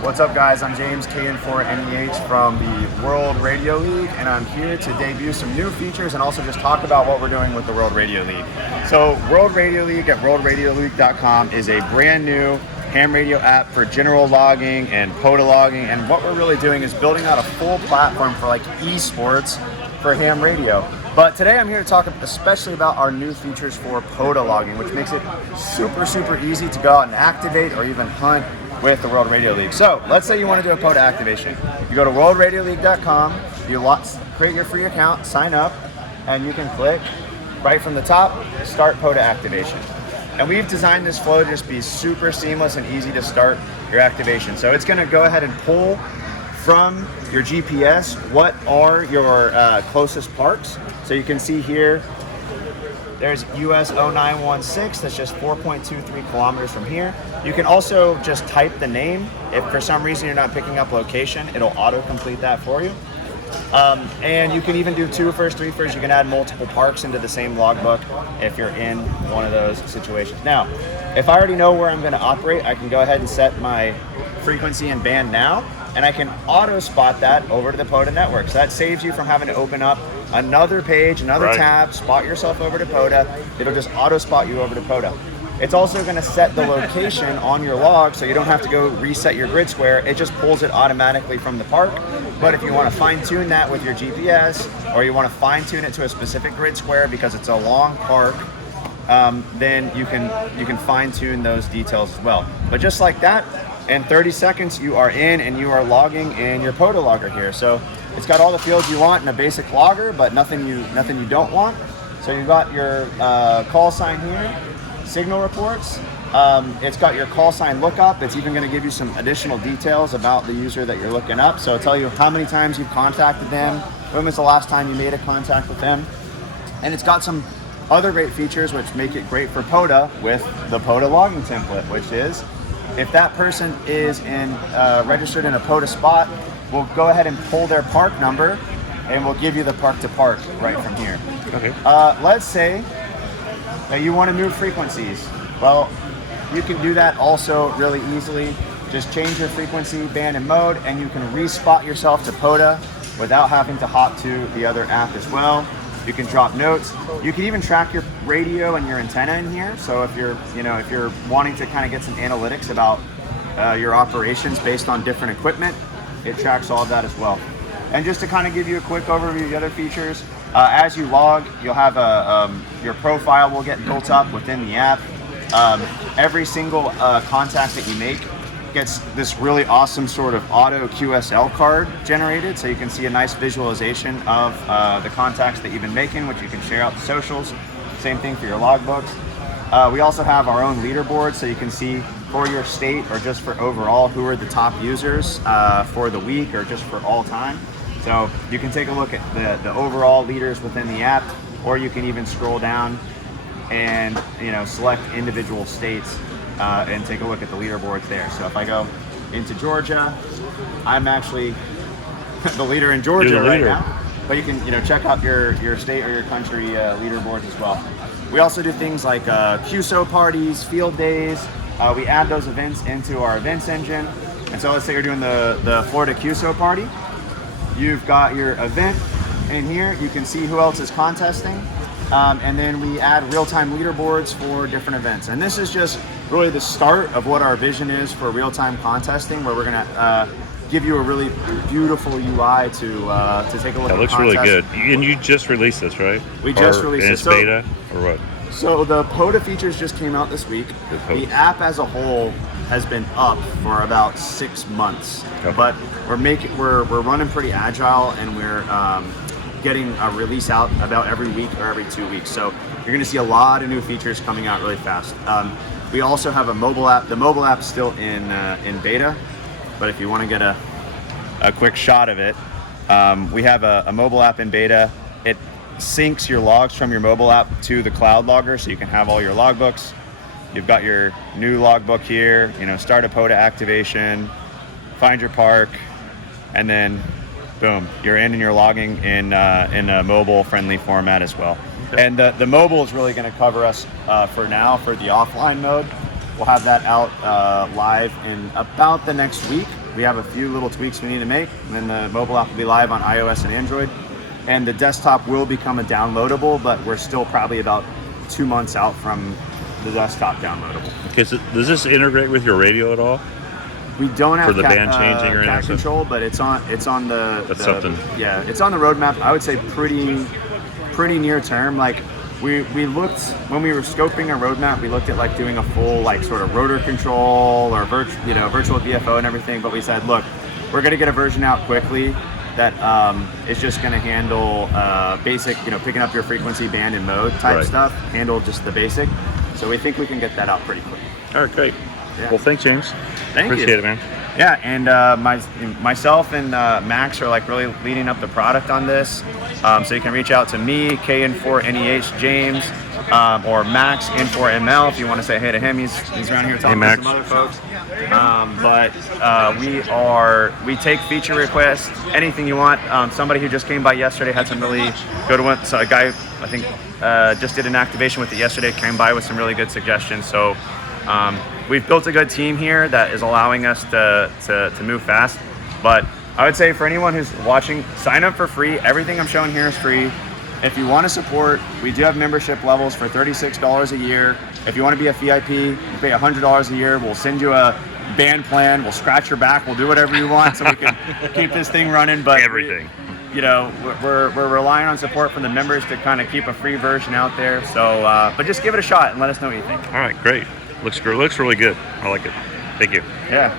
What's up, guys? I'm James KN4NEH from the World Radio League, and I'm here to debut some new features and also just talk about what we're doing with the World Radio League. So World Radio League at worldradiologue.com is a brand new ham radio app for general logging and POTA logging, and what we're really doing is building out a full platform for like esports for ham radio. But today I'm here to talk especially about our new features for POTA logging, which makes it super easy to go out and activate or even hunt with the World Radio League. So let's say you want to do a POTA activation. You go to worldradiologue.com, you create your free account, sign up, and you can click right from the top, start POTA activation. And we've designed this flow to just be super seamless and easy to start your activation. So it's going to go ahead and pull from your GPS what are your closest parks. So you can see here, there's US 0916, that's just 4.23 kilometers from here. You can also just type the name. If for some reason you're not picking up location, it'll auto-complete that for you. And you can even do 2-fers, 3-fers. You can add multiple parks into the same logbook if you're in one of those situations. Now, if I already know where I'm gonna operate, I can go ahead and set my frequency and band now, and I can auto spot that over to the POTA network. So that saves you from having to open up another page, another tab, spot yourself over to POTA. It'll just auto spot you over to POTA. It's also going to set the location on your log so you don't have to go reset your grid square. It just pulls it automatically from the park. But if you want to fine tune that with your GPS, or you want to fine tune it to a specific grid square because it's a long park, then you can fine tune those details as well. But just like that, in 30 seconds you are in and you are logging in your POTA logger here. So it's got all the fields you want in a basic logger, but nothing you don't want. So you've got your call sign here, signal reports. It's got your call sign lookup. It's even going to give you some additional details about the user that you're looking up. So it'll tell you how many times you've contacted them, when was the last time you made a contact with them. And it's got some other great features which make it great for POTA with the POTA logging template, which is if that person is registered in a POTA spot, we'll go ahead and pull their park number and we'll give you the park to park right from here. Okay. Let's say that you want to move frequencies. Well, you can do that also really easily. Just change your frequency, band, and mode, and you can respot yourself to POTA without having to hop to the other app as well. You can drop notes. You can even track your radio and your antenna in here. So if you're wanting to kind of get some analytics about your operations based on different equipment, it tracks all of that as well. And just to kind of give you a quick overview of the other features, as you log, you'll have your profile will get built up within the app. Every single contact that you make gets this really awesome sort of auto QSL card generated, so you can see a nice visualization of the contacts that you've been making, which you can share out to socials. Same thing for your logbooks. We also have our own leaderboard, so you can see for your state or just for overall who are the top users for the week or just for all time. So you can take a look at the overall leaders within the app, or you can even scroll down and select individual states and take a look at the leaderboards there. So if I go into Georgia, I'm actually the leader in Georgia right now. But you can check out your state or your country leaderboards as well. We also do things like QSO parties, field days. We add those events into our events engine. And so let's say you're doing the Florida QSO party. You've got your event in here. You can see who else is contesting. And then we add real-time leaderboards for different events. And this is just really the start of what our vision is for real-time contesting, where we're gonna give you a really beautiful UI to take a look at. It looks really good. And you just released this, right? We just released it. It's beta or what? So the POTA features just came out this week. The app as a whole has been up for about 6 months, but we're running pretty agile, and we're getting a release out about every week or every 2 weeks. So you're going to see a lot of new features coming out really fast. We also have a mobile app. The mobile app's still in beta, but if you want to get a quick shot of it, we have a mobile app in beta. It syncs your logs from your mobile app to the cloud logger, so you can have all your logbooks. You've got your new logbook here, start a POTA activation, find your park, and then boom, you're in and you're logging in a mobile friendly format as well. Okay. And the mobile is really going to cover us for now for the offline mode. We'll have that out live in about the next week. We have a few little tweaks we need to make, and then the mobile app will be live on iOS and Android. And the desktop will become a downloadable, but we're still probably about 2 months out from the desktop downloadable. Okay, so does this integrate with your radio at all? We don't have For the band changing or cat anything? control, but it's on the That's the- something. Yeah, it's on the roadmap. I would say pretty near term. Like we looked when we were scoping our roadmap, we looked at like doing a full like sort of rotor control or virtual VFO and everything. But we said, look, we're gonna get a version out quickly that is just gonna handle basic, picking up your frequency, band, and mode type Right. stuff. Handle just the basic. So we think we can get that out pretty quick. All right, great. Yeah. Well, thanks, James. Thank you. Appreciate it, man. Yeah, and myself and Max are like really leading up the product on this. So you can reach out to me, KN4NEH James, or Max N4ML if you want to say hey to him. He's around here talking to Max. some other folks. We take feature requests, anything you want. Somebody who just came by yesterday had some really good ones. So a guy I think just did an activation with it yesterday, came by with some really good suggestions. So. We've built a good team here that is allowing us to move fast. But I would say for anyone who's watching, sign up for free. Everything I'm showing here is free. If you want to support, we do have membership levels for $36 a year. If you want to be a VIP, you pay $100 a year. We'll send you a band plan. We'll scratch your back. We'll do whatever you want so we can keep this thing running. But Everything. We're relying on support from the members to kind of keep a free version out there. So, but just give it a shot and let us know what you think. All right, great. Looks really good. I like it. Thank you. Yeah.